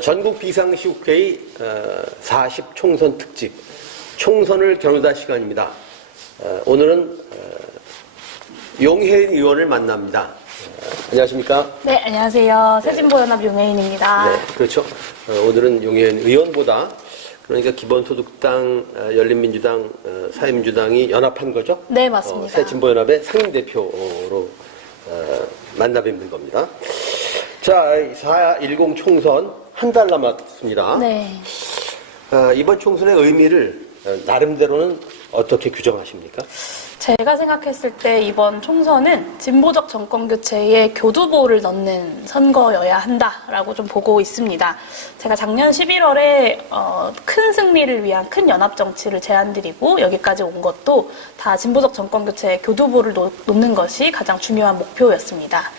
전국 비상시국회의 40 총선 특집 총선을 겨누다 시간입니다. 오늘은 용혜인 의원을 만납니다. 안녕하십니까? 네, 안녕하세요. 새진보연합 용혜인입니다. 네, 그렇죠. 오늘은 용혜인 의원보다 그러니까 기본소득당, 열린민주당, 사회민주당이 연합한 거죠? 네, 맞습니다. 새진보연합의 상임대표로 만나뵙는 겁니다. 자, 4.10 총선 한 달 남았습니다. 네. 이번 총선의 의미를 나름대로는 어떻게 규정하십니까? 제가 생각했을 때 이번 총선은 진보적 정권 교체에 교두보를 넣는 선거여야 한다라고 좀 보고 있습니다. 제가 작년 11월에 큰 승리를 위한 큰 연합 정치를 제안드리고 여기까지 온 것도 다 진보적 정권 교체에 교두보를 놓는 것이 가장 중요한 목표였습니다.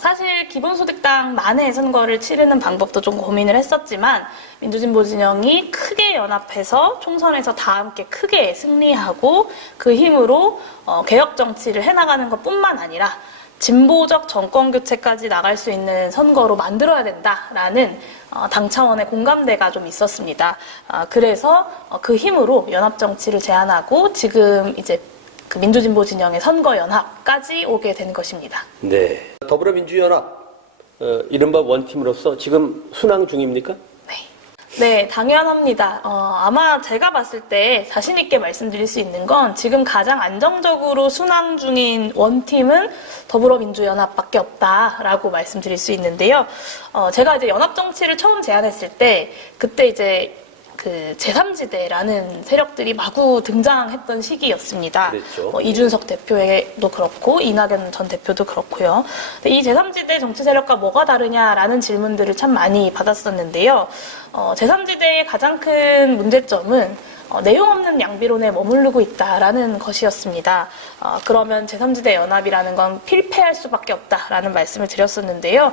사실 기본소득당만의 선거를 치르는 방법도 좀 고민을 했었지만 민주진보 진영이 크게 연합해서 총선에서 다 함께 크게 승리하고 그 힘으로 개혁 정치를 해나가는 것뿐만 아니라 진보적 정권 교체까지 나갈 수 있는 선거로 만들어야 된다라는 당 차원의 공감대가 좀 있었습니다. 그래서 그 힘으로 연합 정치를 제안하고 지금 이제 그 민주진보 진영의 선거연합까지 오게 된 것입니다. 네. 더불어민주연합, 이른바 원팀으로서 지금 순항 중입니까? 네, 당연합니다. 아마 제가 봤을 때 자신 있게 말씀드릴 수 있는 건 지금 가장 안정적으로 순항 중인 원팀은 더불어민주연합밖에 없다라고 말씀드릴 수 있는데요. 제가 이제 연합정치를 처음 제안했을 때 그때 이제 그 제3지대라는 세력들이 마구 등장했던 시기였습니다. 그랬죠. 이준석 대표도 그렇고 이낙연 전 대표도 그렇고요. 이 제3지대 정치 세력과 뭐가 다르냐라는 질문들을 참 많이 받았었는데요. 제3지대의 가장 큰 문제점은 내용 없는 양비론에 머무르고 있다라는 것이었습니다. 그러면 제3지대 연합이라는 건 필패할 수밖에 없다라는 말씀을 드렸었는데요.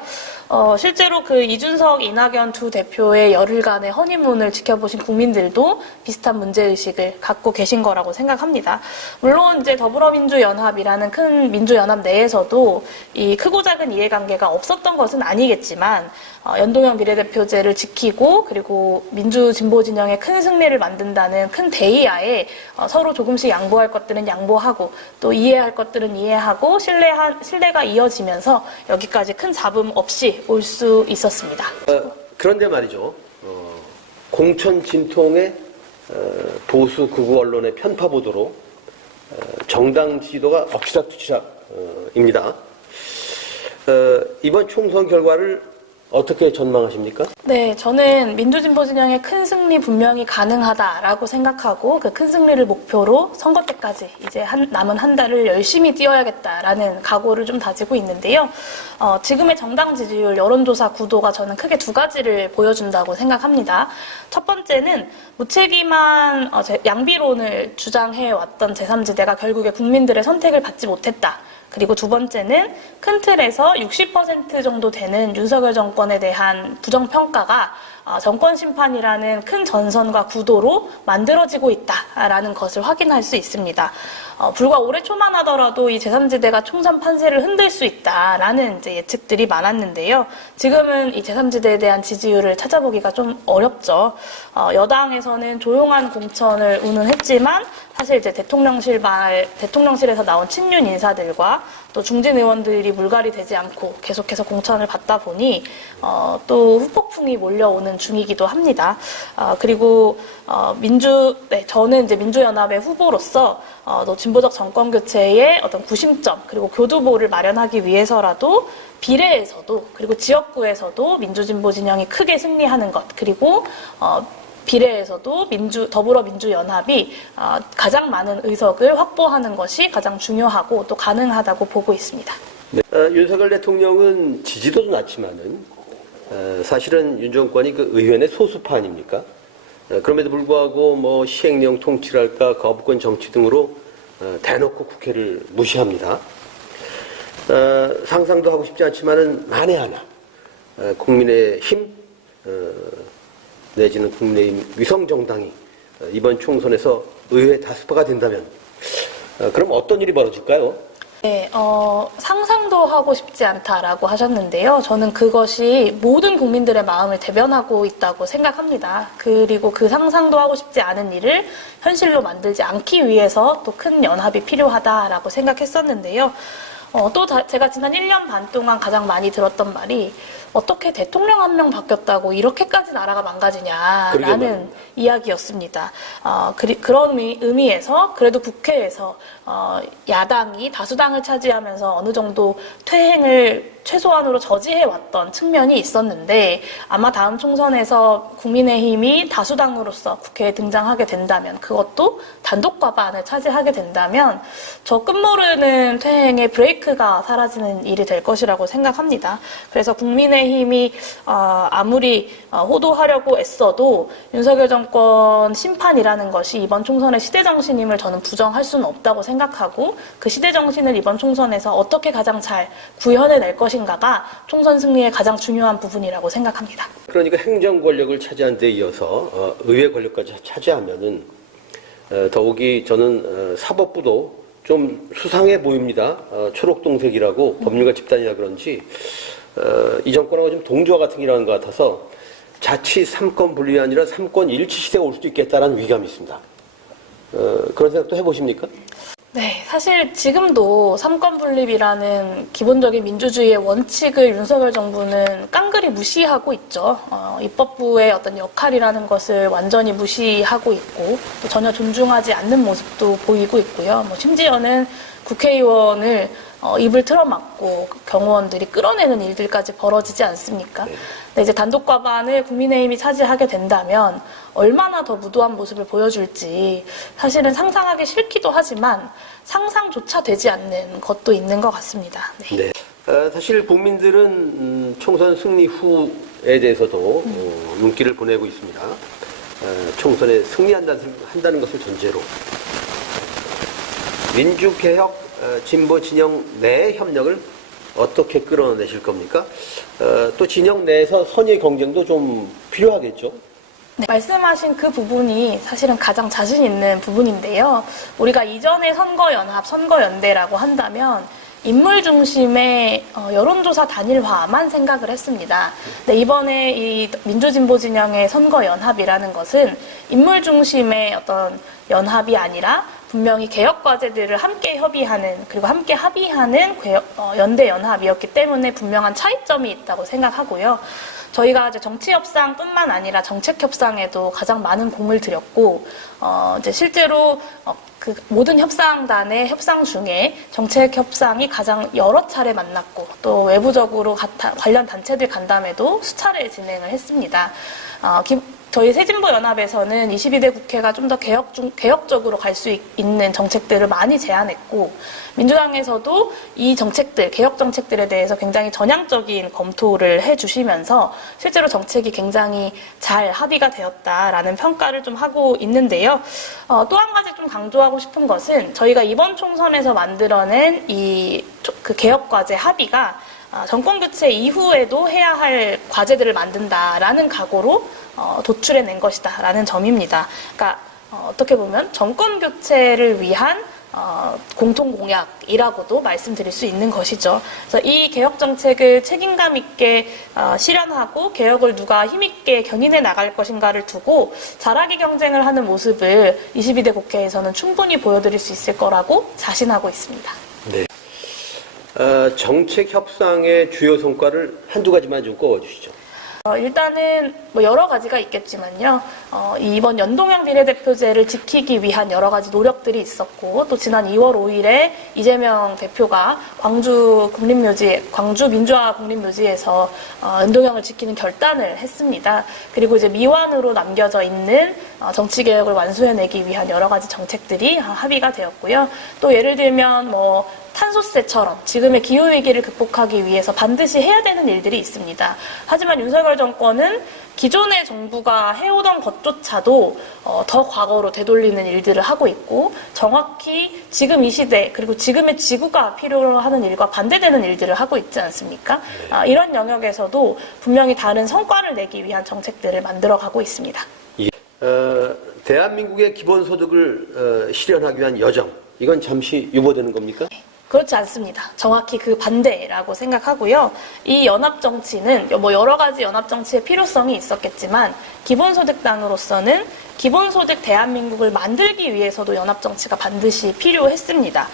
실제로 그 이준석, 이낙연 두 대표의 열흘간의 허니문을 지켜보신 국민들도 비슷한 문제의식을 갖고 계신 거라고 생각합니다. 물론 이제 더불어민주연합이라는 큰 민주연합 내에서도 이 크고 작은 이해관계가 없었던 것은 아니겠지만 연동형 비례대표제를 지키고 그리고 민주진보 진영의 큰 승리를 만든다는 큰 대의하에 서로 조금씩 양보할 것들은 양보하고 또 이해할 것들은 이해하고 신뢰가 이어지면서 여기까지 큰 잡음 없이 올 수 있었습니다. 그런데 말이죠. 공천 진통의 보수 극우 언론의 편파 보도로 정당 지지도가 엎치락뒤치락입니다. 이번 총선 결과를 어떻게 전망하십니까? 네, 저는 민주진보 진영의 큰 승리 분명히 가능하다라고 생각하고 그 큰 승리를 목표로 선거 때까지 이제 남은 한 달을 열심히 뛰어야겠다라는 각오를 좀 다지고 있는데요. 지금의 정당 지지율 여론조사 구도가 저는 크게 두 가지를 보여준다고 생각합니다. 첫 번째는 무책임한 양비론을 주장해왔던 제3지대가 결국에 국민들의 선택을 받지 못했다. 그리고 두 번째는 큰 틀에서 60% 정도 되는 윤석열 정권에 대한 부정평가가 정권 심판이라는 큰 전선과 구도로 만들어지고 있다라는 것을 확인할 수 있습니다. 불과 올해 초만 하더라도 이 제3지대가 총선 판세를 흔들 수 있다라는 이제 예측들이 많았는데요. 지금은 이 제3지대에 대한 지지율을 찾아보기가 좀 어렵죠. 여당에서는 조용한 공천을 운운했지만 사실 이제 대통령실에서 나온 친윤 인사들과 또 중진 의원들이 물갈이 되지 않고 계속해서 공천을 받다 보니 또 후폭풍이 몰려오는 중이기도 합니다. 그리고 저는 이제 민주연합의 후보로서 또 진보적 정권 교체의 어떤 구심점 그리고 교두보를 마련하기 위해서라도 비례에서도 그리고 지역구에서도 민주진보 진영이 크게 승리하는 것 그리고 비례에서도 더불어민주연합이 가장 많은 의석을 확보하는 것이 가장 중요하고 또 가능하다고 보고 있습니다. 네. 윤석열 대통령은 지지도도 낮지만은 사실은 윤 정권이 그 의원의 소수파 아닙니까? 그럼에도 불구하고 뭐 시행령 통치랄까 거부권 정치 등으로 대놓고 국회를 무시합니다. 상상도 하고 싶지 않지만은 만에 하나 국민의힘 내지는 국민의힘 위성정당이 이번 총선에서 의회 다수파가 된다면 그럼 어떤 일이 벌어질까요? 네, 상상도 상상도 하고 싶지 않다라고 하셨는데요. 저는 그것이 모든 국민들의 마음을 대변하고 있다고 생각합니다. 그리고 그 상상도 하고 싶지 않은 일을 현실로 만들지 않기 위해서 또 큰 연합이 필요하다라고 생각했었는데요. 제가 지난 1년 반 동안 가장 많이 들었던 말이 어떻게 대통령 한 명 바뀌었다고 이렇게까지 나라가 망가지냐라는 이야기였습니다. 그런 의미에서 그래도 국회에서 야당이 다수당을 차지하면서 어느 정도 퇴행을 최소한으로 저지해왔던 측면이 있었는데 아마 다음 총선에서 국민의힘이 다수당으로서 국회에 등장하게 된다면 그것도 단독 과반을 차지하게 된다면 저 끝모르는 퇴행의 브레이크가 사라지는 일이 될 것이라고 생각합니다. 그래서 국민의힘이 아무리 호도하려고 애써도 윤석열 정권 심판이라는 것이 이번 총선의 시대정신임을 저는 부정할 수는 없다고 생각하고 그 시대정신을 이번 총선에서 어떻게 가장 잘 구현해낼 것인가가 총선 승리의 가장 중요한 부분이라고 생각합니다. 그러니까 행정 권력을 차지한 데 이어서 의회 권력까지 차지하면은 더욱이 저는 사법부도 좀 수상해 보입니다. 초록동색이라고 법률가 집단이라 그런지 이 정권하고 좀 동조와 같은 게 일하는 것 같아서 자칫 삼권 분립이 아니라 삼권 일치 시대가 올 수도 있겠다라는 위감이 있습니다. 그런 생각도 해보십니까? 네, 사실 지금도 삼권 분립이라는 기본적인 민주주의의 원칙을 윤석열 정부는 깡그리 무시하고 있죠. 입법부의 어떤 역할이라는 것을 완전히 무시하고 있고 또 전혀 존중하지 않는 모습도 보이고 있고요. 심지어는 국회의원을 입을 틀어막고 경호원들이 끌어내는 일들까지 벌어지지 않습니까? 네. 근데 이제 단독 과반을 국민의힘이 차지하게 된다면 얼마나 더 무도한 모습을 보여줄지 사실은 상상하기 싫기도 하지만 상상조차 되지 않는 것도 있는 것 같습니다. 네. 네. 사실 국민들은 총선 승리 후에 대해서도 눈길을 보내고 있습니다. 총선에 승리한다는 것을 전제로 민주개혁 진보 진영 내 협력을 어떻게 끌어내실 겁니까? 또 진영 내에서 선의 경쟁도 좀 필요하겠죠? 네, 말씀하신 그 부분이 사실은 가장 자신 있는 부분인데요. 우리가 이전에 선거연합, 선거연대라고 한다면 인물 중심의 여론조사 단일화만 생각을 했습니다. 근데 이번에 이 민주진보 진영의 선거연합이라는 것은 인물 중심의 어떤 연합이 아니라 분명히 개혁 과제들을 함께 협의하는 그리고 함께 합의하는 연대 연합이었기 때문에 분명한 차이점이 있다고 생각하고요. 저희가 이제 정치 협상뿐만 아니라 정책 협상에도 가장 많은 공을 들였고, 이제 실제로 그 모든 협상단의 협상 중에 정책 협상이 가장 여러 차례 만났고, 또 외부적으로 관련 단체들 간담회도 수차례 진행을 했습니다. 저희 새진보연합에서는 22대 국회가 좀 더 개혁적으로 갈 수 있는 정책들을 많이 제안했고, 민주당에서도 이 정책들, 개혁 정책들에 대해서 굉장히 전향적인 검토를 해주시면서 실제로 정책이 굉장히 잘 합의가 되었다라는 평가를 좀 하고 있는데요. 또 한 가지 좀 강조하고 싶은 것은 저희가 이번 총선에서 만들어낸 그 개혁 과제 합의가 정권 교체 이후에도 해야 할 과제들을 만든다라는 각오로 도출해낸 것이다라는 점입니다. 그러니까 어떻게 보면 정권 교체를 위한 공통 공약이라고도 말씀드릴 수 있는 것이죠. 그래서 이 개혁 정책을 책임감 있게 실현하고 개혁을 누가 힘있게 견인해 나갈 것인가를 두고 잘하기 경쟁을 하는 모습을 22대 국회에서는 충분히 보여드릴 수 있을 거라고 자신하고 있습니다. 네. 정책 협상의 주요 성과를 한두 가지만 좀 꼽아주시죠. 일단은 여러 가지가 있겠지만요. 이번 연동형 비례대표제를 지키기 위한 여러 가지 노력들이 있었고, 또 지난 2월 5일에 이재명 대표가 광주 민주화 국립묘지에서 연동형을 지키는 결단을 했습니다. 그리고 이제 미완으로 남겨져 있는 정치개혁을 완수해내기 위한 여러 가지 정책들이 합의가 되었고요. 또 예를 들면 탄소세처럼 지금의 기후위기를 극복하기 위해서 반드시 해야 되는 일들이 있습니다. 하지만 윤석열 정권은 기존의 정부가 해오던 것조차도 더 과거로 되돌리는 일들을 하고 있고, 정확히 지금 이 시대 그리고 지금의 지구가 필요로 하는 일과 반대되는 일들을 하고 있지 않습니까? 이런 영역에서도 분명히 다른 성과를 내기 위한 정책들을 만들어가고 있습니다. 대한민국의 기본소득을 실현하기 위한 여정, 이건 잠시 유보되는 겁니까? 그렇지 않습니다. 정확히 그 반대라고 생각하고요. 이 연합정치는 뭐 여러 가지 연합정치의 필요성이 있었겠지만 기본소득당으로서는 기본소득 대한민국을 만들기 위해서도 연합정치가 반드시 필요했습니다.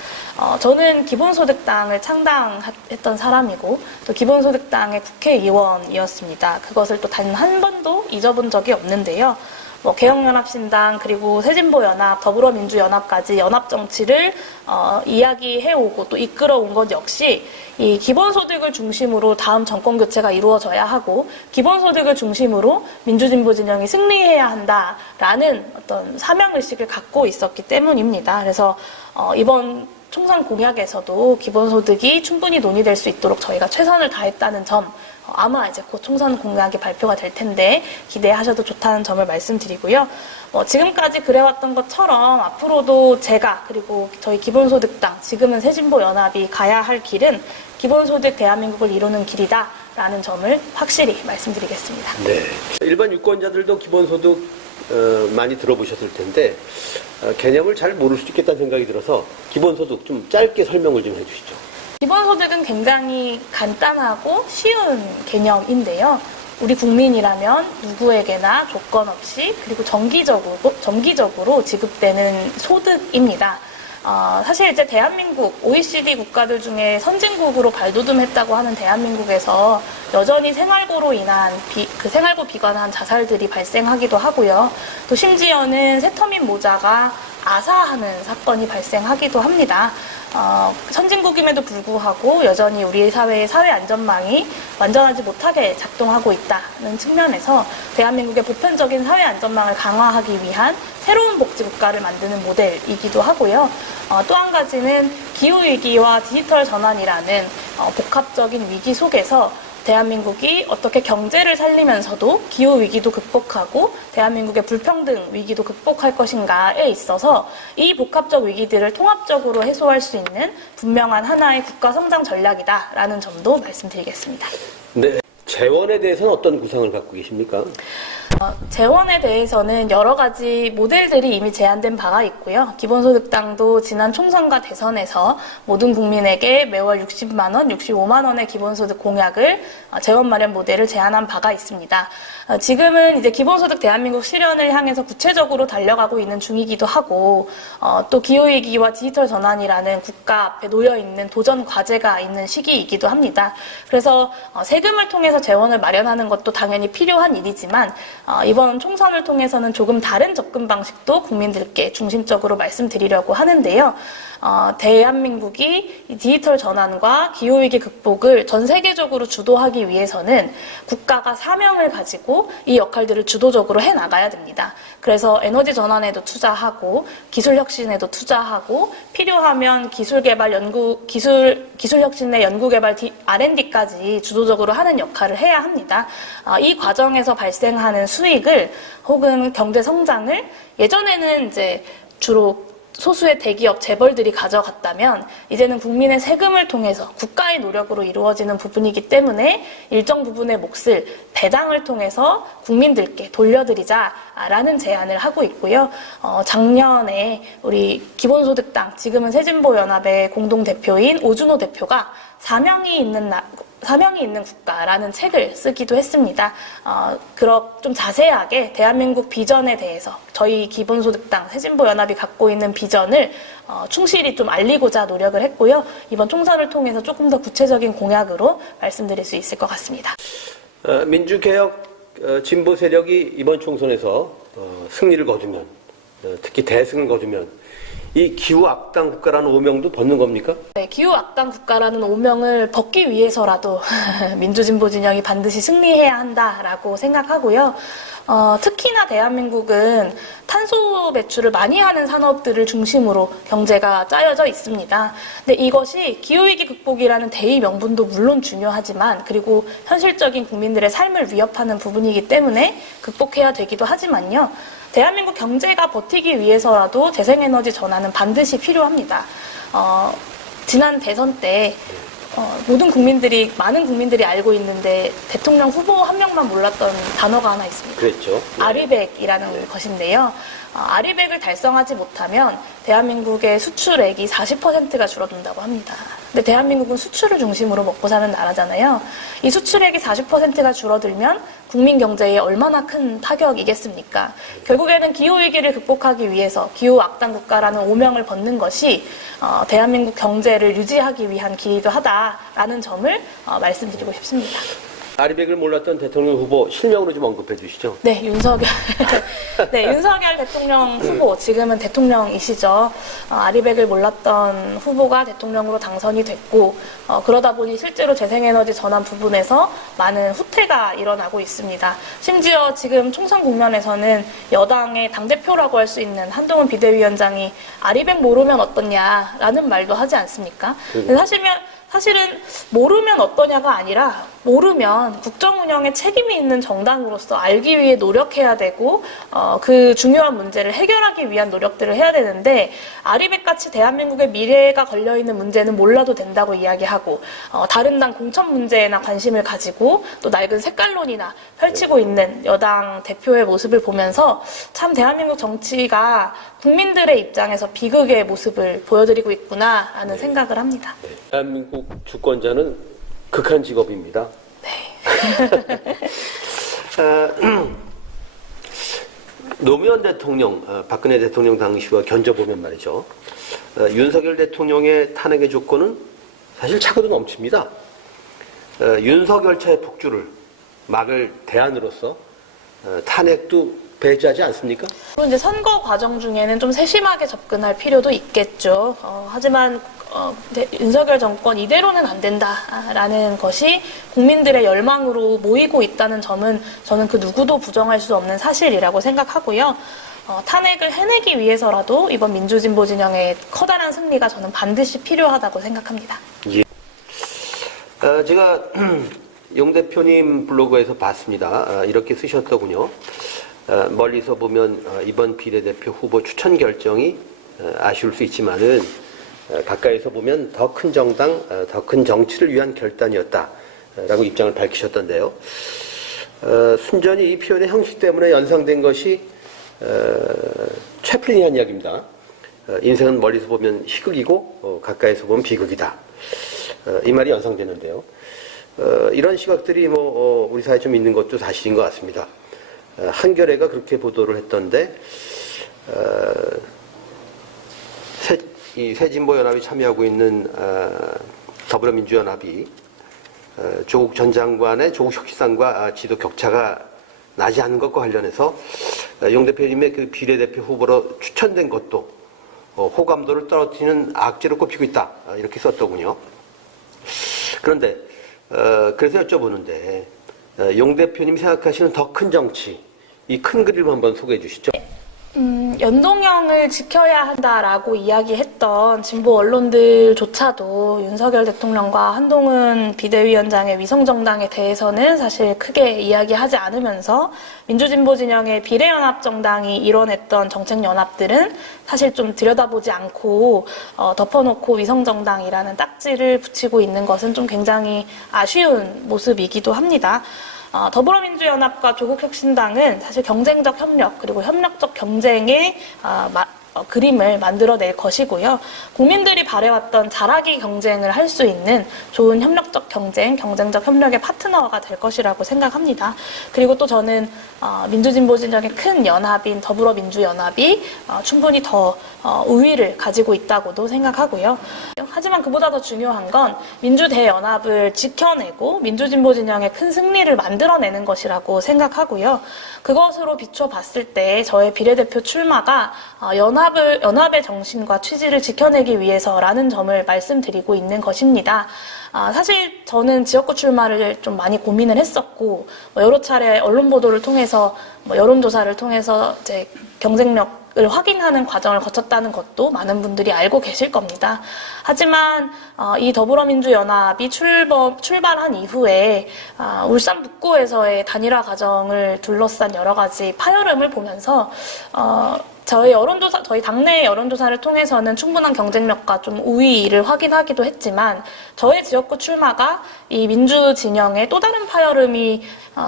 저는 기본소득당을 창당했던 사람이고 또 기본소득당의 국회의원이었습니다. 그것을 또 단 한 번도 잊어본 적이 없는데요. 뭐 개혁연합신당 그리고 새진보연합, 더불어민주연합까지 연합정치를 이야기해오고 또 이끌어온 것 역시 이 기본소득을 중심으로 다음 정권교체가 이루어져야 하고 기본소득을 중심으로 민주진보 진영이 승리해야 한다라는 어떤 사명의식을 갖고 있었기 때문입니다. 그래서 이번 총선 공약에서도 기본소득이 충분히 논의될 수 있도록 저희가 최선을 다했다는 점, 아마 이제 곧 총선 공약이 발표가 될 텐데 기대하셔도 좋다는 점을 말씀드리고요. 지금까지 그래왔던 것처럼 앞으로도 제가 그리고 저희 기본소득당, 지금은 새진보연합이 가야 할 길은 기본소득 대한민국을 이루는 길이다라는 점을 확실히 말씀드리겠습니다. 네. 일반 유권자들도 기본소득 많이 들어보셨을 텐데 개념을 잘 모를 수 있겠다는 생각이 들어서 기본소득 좀 짧게 설명을 좀 해주시죠. 기본소득은 굉장히 간단하고 쉬운 개념인데요. 우리 국민이라면 누구에게나 조건 없이 그리고 정기적으로 지급되는 소득입니다. 사실 이제 대한민국, OECD 국가들 중에 선진국으로 발돋움했다고 하는 대한민국에서 여전히 생활고로 인한 생활고 비관한 자살들이 발생하기도 하고요. 또 심지어는 새터민 모자가 아사하는 사건이 발생하기도 합니다. 선진국임에도 불구하고 여전히 우리 사회의 사회 안전망이 완전하지 못하게 작동하고 있다는 측면에서 대한민국의 보편적인 사회 안전망을 강화하기 위한 새로운 복지국가를 만드는 모델이기도 하고요. 또 한 가지는 기후위기와 디지털 전환이라는 복합적인 위기 속에서 대한민국이 어떻게 경제를 살리면서도 기후위기도 극복하고 대한민국의 불평등 위기도 극복할 것인가에 있어서 이 복합적 위기들을 통합적으로 해소할 수 있는 분명한 하나의 국가 성장 전략이다라는 점도 말씀드리겠습니다. 네. 재원에 대해서는 어떤 구상을 갖고 계십니까? 재원에 대해서는 여러 가지 모델들이 이미 제안된 바가 있고요. 기본소득당도 지난 총선과 대선에서 모든 국민에게 매월 60만 원, 65만 원의 기본소득 공약을 재원 마련 모델을 제안한 바가 있습니다. 지금은 이제 기본소득 대한민국 실현을 향해서 구체적으로 달려가고 있는 중이기도 하고 또 기후위기와 디지털 전환이라는 국가 앞에 놓여있는 도전 과제가 있는 시기이기도 합니다. 그래서 세금을 통해서 재원을 마련하는 것도 당연히 필요한 일이지만 이번 총선을 통해서는 조금 다른 접근 방식도 국민들께 중심적으로 말씀드리려고 하는데요. 대한민국이 디지털 전환과 기후위기 극복을 전 세계적으로 주도하기 위해서는 국가가 사명을 가지고 이 역할들을 주도적으로 해나가야 됩니다. 그래서 에너지 전환에도 투자하고 기술 혁신에도 투자하고 필요하면 기술 혁신의 연구개발 R&D까지 주도적으로 하는 역할을 해야 합니다. 이 과정에서 발생하는 수익을 혹은 경제 성장을 예전에는 이제 주로 소수의 대기업 재벌들이 가져갔다면 이제는 국민의 세금을 통해서 국가의 노력으로 이루어지는 부분이기 때문에 일정 부분의 몫을 배당을 통해서 국민들께 돌려드리자라는 제안을 하고 있고요. 작년에 우리 기본소득당, 지금은 새진보연합의 공동대표인 오준호 대표가 사명이 있는 국가라는 책을 쓰기도 했습니다. 좀 자세하게 대한민국 비전에 대해서 저희 기본소득당 새진보연합이 갖고 있는 비전을 충실히 좀 알리고자 노력을 했고요. 이번 총선을 통해서 조금 더 구체적인 공약으로 말씀드릴 수 있을 것 같습니다. 민주개혁 진보 세력이 이번 총선에서 승리를 거두면, 특히 대승을 거두면 이 기후악당 국가라는 오명도 벗는 겁니까? 네, 기후악당 국가라는 오명을 벗기 위해서라도 민주진보 진영이 반드시 승리해야 한다라고 생각하고요. 특히나 대한민국은 탄소 배출을 많이 하는 산업들을 중심으로 경제가 짜여져 있습니다. 근데 이것이 기후위기 극복이라는 대의 명분도 물론 중요하지만 그리고 현실적인 국민들의 삶을 위협하는 부분이기 때문에 극복해야 되기도 하지만요. 대한민국 경제가 버티기 위해서라도 재생에너지 전환은 반드시 필요합니다. 지난 대선 때 많은 국민들이 알고 있는데 대통령 후보 한 명만 몰랐던 단어가 하나 있습니다. 그랬죠. 아리백이라는 것인데요. 아리백을 달성하지 못하면 대한민국의 수출액이 40%가 줄어든다고 합니다. 근데 대한민국은 수출을 중심으로 먹고 사는 나라잖아요. 이 수출액이 40%가 줄어들면 국민 경제에 얼마나 큰 타격이겠습니까? 결국에는 기후위기를 극복하기 위해서 기후악당 국가라는 오명을 벗는 것이 대한민국 경제를 유지하기 위한 길이기도 하다라는 점을 말씀드리고 싶습니다. 아리백을 몰랐던 대통령 후보 실명으로 좀 언급해 주시죠. 네, 윤석열. 네, 윤석열 대통령 후보, 지금은 대통령이시죠. 아리백을 몰랐던 후보가 대통령으로 당선이 됐고, 그러다 보니 실제로 재생에너지 전환 부분에서 많은 후퇴가 일어나고 있습니다. 심지어 지금 총선 국면에서는 여당의 당대표라고 할 수 있는 한동훈 비대위원장이 아리백 모르면 어떠냐라는 말도 하지 않습니까? 사실은 모르면 어떠냐가 아니라 모르면 국정 운영에 책임이 있는 정당으로서 알기 위해 노력해야 되고 그 중요한 문제를 해결하기 위한 노력들을 해야 되는데 아리백같이 대한민국의 미래가 걸려있는 문제는 몰라도 된다고 이야기하고 다른 당 공천 문제에나 관심을 가지고 또 낡은 색깔론이나 펼치고 있는 여당 대표의 모습을 보면서 참 대한민국 정치가 국민들의 입장에서 비극의 모습을 보여드리고 있구나라는 생각을 합니다. 대한민국 주권자는 극한 직업입니다. 네. 노무현 대통령, 박근혜 대통령 당시와 견져보면 말이죠. 윤석열 대통령의 탄핵의 조건은 사실 차고도 넘칩니다. 윤석열차의 폭주를 막을 대안으로서 탄핵도 배제하지 않습니까? 그리고 이제 선거 과정 중에는 좀 세심하게 접근할 필요도 있겠죠. 하지만 윤석열 정권 이대로는 안 된다라는 것이 국민들의 열망으로 모이고 있다는 점은 저는 그 누구도 부정할 수 없는 사실이라고 생각하고요. 탄핵을 해내기 위해서라도 이번 민주진보 진영의 커다란 승리가 저는 반드시 필요하다고 생각합니다. 예. 제가 용 대표님 블로그에서 봤습니다. 이렇게 쓰셨더군요. 멀리서 보면 이번 비례대표 후보 추천 결정이 아쉬울 수 있지만은 가까이서 보면 더 큰 정당, 더 큰 정치를 위한 결단이었다라고 입장을 밝히셨던데요. 순전히 이 표현의 형식 때문에 연상된 것이 채플린이 한 이야기입니다. 인생은 멀리서 보면 희극이고 가까이서 보면 비극이다. 이 말이 연상되는데요. 이런 시각들이 우리 사회에 좀 있는 것도 사실인 것 같습니다. 한겨레가 그렇게 보도를 했던데 이 새진보연합이 참여하고 있는 더불어민주연합이 조국 전 장관의 조국 혁신안과 지도 격차가 나지 않는 것과 관련해서 용 대표님의 그 비례대표 후보로 추천된 것도 호감도를 떨어뜨리는 악재로 꼽히고 있다. 이렇게 썼더군요. 그런데 그래서 여쭤보는데 용 대표님이 생각하시는 더 큰 정치, 이 큰 그림을 한번 소개해 주시죠. 연동형을 지켜야 한다라고 이야기했던 진보 언론들조차도 윤석열 대통령과 한동훈 비대위원장의 위성정당에 대해서는 사실 크게 이야기하지 않으면서 민주진보 진영의 비례연합정당이 이뤄냈던 정책연합들은 사실 좀 들여다보지 않고 덮어놓고 위성정당이라는 딱지를 붙이고 있는 것은 좀 굉장히 아쉬운 모습이기도 합니다. 더불어민주연합과 조국혁신당은 사실 경쟁적 협력 그리고 협력적 경쟁의 그림을 만들어낼 것이고요. 국민들이 바래왔던 잘하기 경쟁을 할 수 있는 좋은 협력적 경쟁, 경쟁적 협력의 파트너가 될 것이라고 생각합니다. 그리고 또 저는 민주진보 진영의 큰 연합인 더불어민주연합이 충분히 더 우위를 가지고 있다고도 생각하고요. 하지만 그보다 더 중요한 건 민주대연합을 지켜내고 민주진보 진영의 큰 승리를 만들어내는 것이라고 생각하고요. 그것으로 비춰봤을 때 저의 비례대표 출마가 연합의 정신과 취지를 지켜내기 위해서라는 점을 말씀드리고 있는 것입니다. 사실 저는 지역구 출마를 좀 많이 고민을 했었고 여러 차례 언론 보도를 통해서 여론조사를 통해서 이제 경쟁력을 확인하는 과정을 거쳤다는 것도 많은 분들이 알고 계실 겁니다. 하지만 이 더불어민주연합이 출발한 이후에 울산 북구에서의 단일화 과정을 둘러싼 여러 가지 파열음을 보면서 저희 당내 여론조사를 통해서는 충분한 경쟁력과 좀 우위를 확인하기도 했지만 저의 지역구 출마가 이 민주 진영의 또 다른 파열음이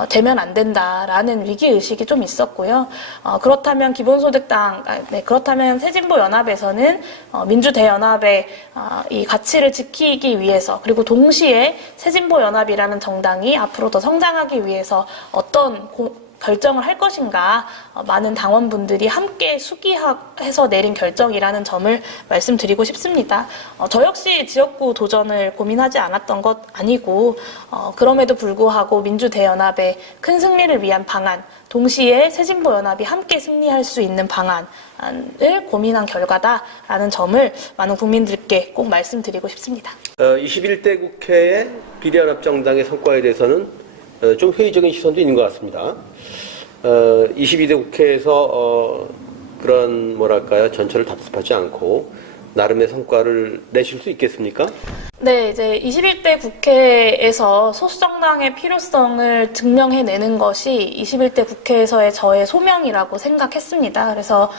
되면 안 된다라는 위기의식이 좀 있었고요. 그렇다면 그렇다면 새진보연합에서는 민주대연합의 이 가치를 지키기 위해서 그리고 동시에 새진보연합이라는 정당이 앞으로 더 성장하기 위해서 어떤 결정을 할 것인가 많은 당원분들이 함께 수기해서 내린 결정이라는 점을 말씀드리고 싶습니다. 저 역시 지역구 도전을 고민하지 않았던 것 아니고 그럼에도 불구하고 민주대연합의 큰 승리를 위한 방안 동시에 새진보연합이 함께 승리할 수 있는 방안을 고민한 결과다라는 점을 많은 국민들께 꼭 말씀드리고 싶습니다. 21대 국회의 비례연합정당의 성과에 대해서는 좀 회의적인 시선도 있는 것 같습니다. 22대 국회에서 그런 전철을 답습하지 않고 나름의 성과를 내실 수 있겠습니까? 네, 이제 21대 국회에서 소수정당의 필요성을 증명해내는 것이 21대 국회에서의 저의 소명이라고 생각했습니다. 그래서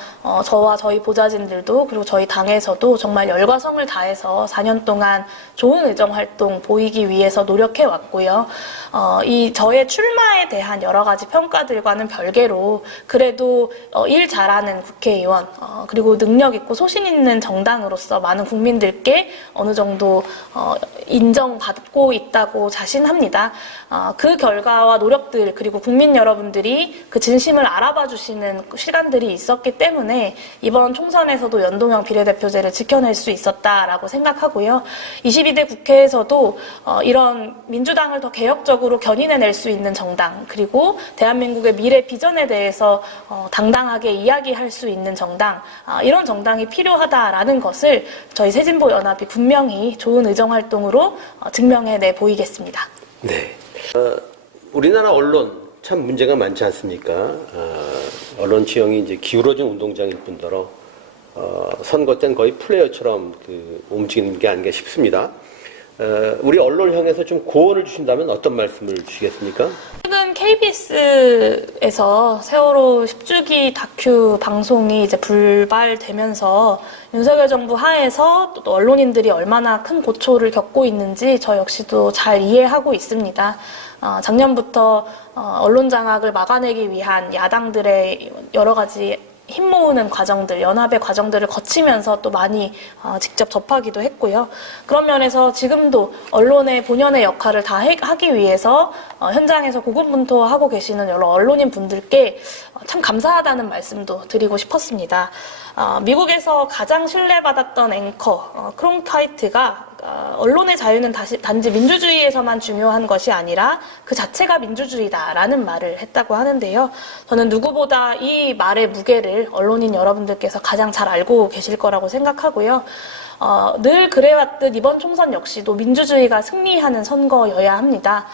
저와 저희 보좌진들도 그리고 저희 당에서도 정말 열과 성을 다해서 4년 동안 좋은 의정활동 보이기 위해서 노력해왔고요. 이 저의 출마에 대한 여러 가지 평가들과는 별개로 그래도 일 잘하는 국회의원 그리고 능력 있고 소신 있는 정당으로서 많은 국민들께 어느 정도 인정받고 있다고 자신합니다. 그 결과와 노력들 그리고 국민 여러분들이 그 진심을 알아봐 주시는 시간들이 있었기 때문에 이번 총선에서도 연동형 비례대표제를 지켜낼 수 있었다라고 생각하고요. 22대 국회에서도 이런 민주당을 더 개혁적으로 견인해낼 수 있는 정당 그리고 대한민국의 미래 비전에 대해서 당당하게 이야기할 수 있는 정당 이런 정당이 필요하다라는 것을 저희 새진보연합이 분명히 좋은 의정활동으로 증명해내 보이겠습니다. 네. 우리나라 언론 참 문제가 많지 않습니까? 언론 지형이 이제 기울어진 운동장일 뿐더러 선거 때는 거의 플레이어처럼 움직이는 게 아닌가 싶습니다. 우리 언론을 향해서 좀 고언을 주신다면 어떤 말씀을 주시겠습니까? 최근 KBS에서 세월호 10주기 다큐 방송이 이제 불발되면서 윤석열 정부 하에서 또 언론인들이 얼마나 큰 고초를 겪고 있는지 저 역시도 잘 이해하고 있습니다. 작년부터 언론 장악을 막아내기 위한 야당들의 여러 가지 힘 모으는 과정들, 연합의 과정들을 거치면서 또 많이 직접 접하기도 했고요. 그런 면에서 지금도 언론의 본연의 역할을 다 하기 위해서 현장에서 고군분투하고 계시는 여러 언론인 분들께 참 감사하다는 말씀도 드리고 싶었습니다. 미국에서 가장 신뢰받았던 앵커 크롱카이트가 언론의 자유는 단지 민주주의에서만 중요한 것이 아니라 그 자체가 민주주의다라는 말을 했다고 하는데요. 저는 누구보다 이 말의 무게를 언론인 여러분들께서 가장 잘 알고 계실 거라고 생각하고요. 늘 그래왔듯 이번 총선 역시도 민주주의가 승리하는 선거여야 합니다.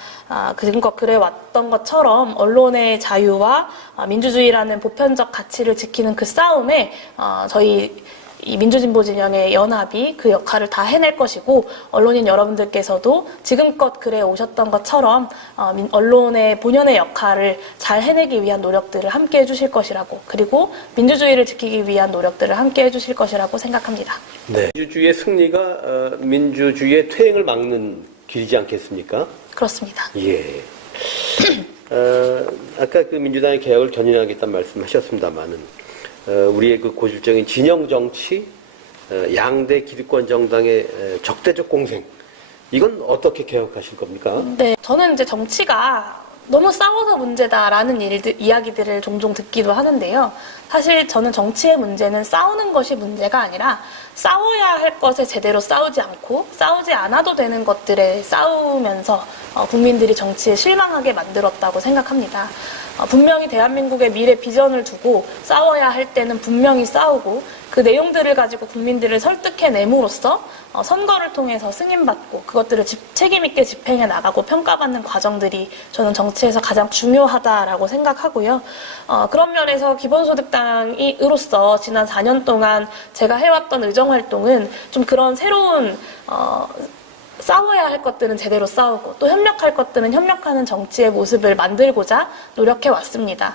지금껏 그래왔던 것처럼 언론의 자유와 민주주의라는 보편적 가치를 지키는 그 싸움에 저희 이 민주진보 진영의 연합이 그 역할을 다 해낼 것이고 언론인 여러분들께서도 지금껏 그래 오셨던 것처럼 언론의 본연의 역할을 잘 해내기 위한 노력들을 함께 해주실 것이라고 그리고 민주주의를 지키기 위한 노력들을 함께 해주실 것이라고 생각합니다. 네. 민주주의의 승리가 민주주의의 퇴행을 막는 길이지 않겠습니까? 그렇습니다. 예. 아까 민주당의 개혁을 견인하겠다는 말씀하셨습니다만은 우리의 고질적인 진영 정치, 양대 기득권 정당의 적대적 공생, 이건 어떻게 개혁하실 겁니까? 네, 저는 이제 정치가 너무 싸워서 문제다라는 이야기들을 종종 듣기도 하는데요. 사실 저는 정치의 문제는 싸우는 것이 문제가 아니라 싸워야 할 것에 제대로 싸우지 않고 싸우지 않아도 되는 것들에 싸우면서 국민들이 정치에 실망하게 만들었다고 생각합니다. 분명히 대한민국의 미래 비전을 두고 싸워야 할 때는 분명히 싸우고 그 내용들을 가지고 국민들을 설득해냄으로써 선거를 통해서 승인받고 그것들을 책임있게 집행해 나가고 평가받는 과정들이 저는 정치에서 가장 중요하다라고 생각하고요. 그런 면에서 기본소득당으로서 지난 4년 동안 제가 해왔던 의정활동은 좀 그런 새로운 싸워야 할 것들은 제대로 싸우고 또 협력할 것들은 협력하는 정치의 모습을 만들고자 노력해 왔습니다.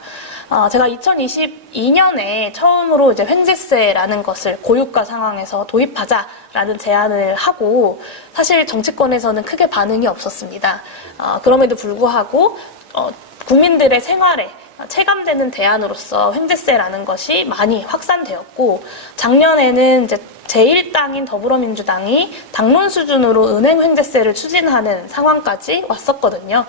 제가 2022년에 처음으로 이제 횡재세라는 것을 고유가 상황에서 도입하자라는 제안을 하고 사실 정치권에서는 크게 반응이 없었습니다. 그럼에도 불구하고 국민들의 생활에 체감되는 대안으로서 횡재세라는 것이 많이 확산되었고 작년에는 이제 제1당인 더불어민주당이 당론 수준으로 은행 횡재세를 추진하는 상황까지 왔었거든요.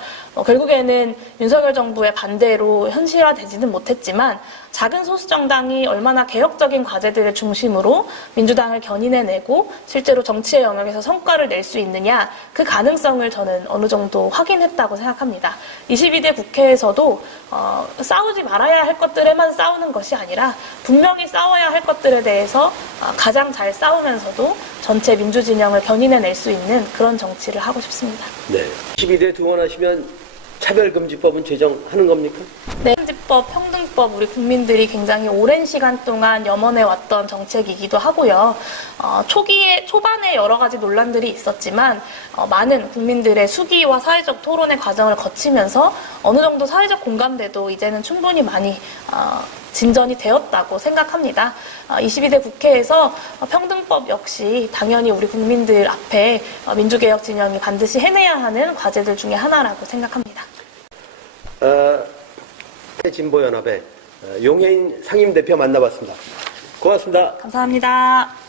결국에는 윤석열 정부의 반대로 현실화되지는 못했지만 작은 소수 정당이 얼마나 개혁적인 과제들을 중심으로 민주당을 견인해내고 실제로 정치의 영역에서 성과를 낼 수 있느냐 그 가능성을 저는 어느 정도 확인했다고 생각합니다. 22대 국회에서도 싸우지 말아야 할 것들에만 싸우는 것이 아니라 분명히 싸워야 할 것들에 대해서 가장 잘 싸우면서도 전체 민주진영을 견인해낼 수 있는 그런 정치를 하고 싶습니다. 네. 22대 두원하시면 차별금지법은 제정하는 겁니까? 네, 편집법, 평등법 우리 국민들이 굉장히 오랜 시간 동안 염원해 왔던 정책이기도 하고요. 초반에 여러 가지 논란들이 있었지만 많은 국민들의 수기와 사회적 토론의 과정을 거치면서 어느 정도 사회적 공감대도 이제는 충분히 많이 진전이 되었다고 생각합니다. 22대 국회에서 평등법 역시 당연히 우리 국민들 앞에 민주개혁 진영이 반드시 해내야 하는 과제들 중에 하나라고 생각합니다. 진보연합의 용혜인 상임대표 만나봤습니다. 고맙습니다. 감사합니다.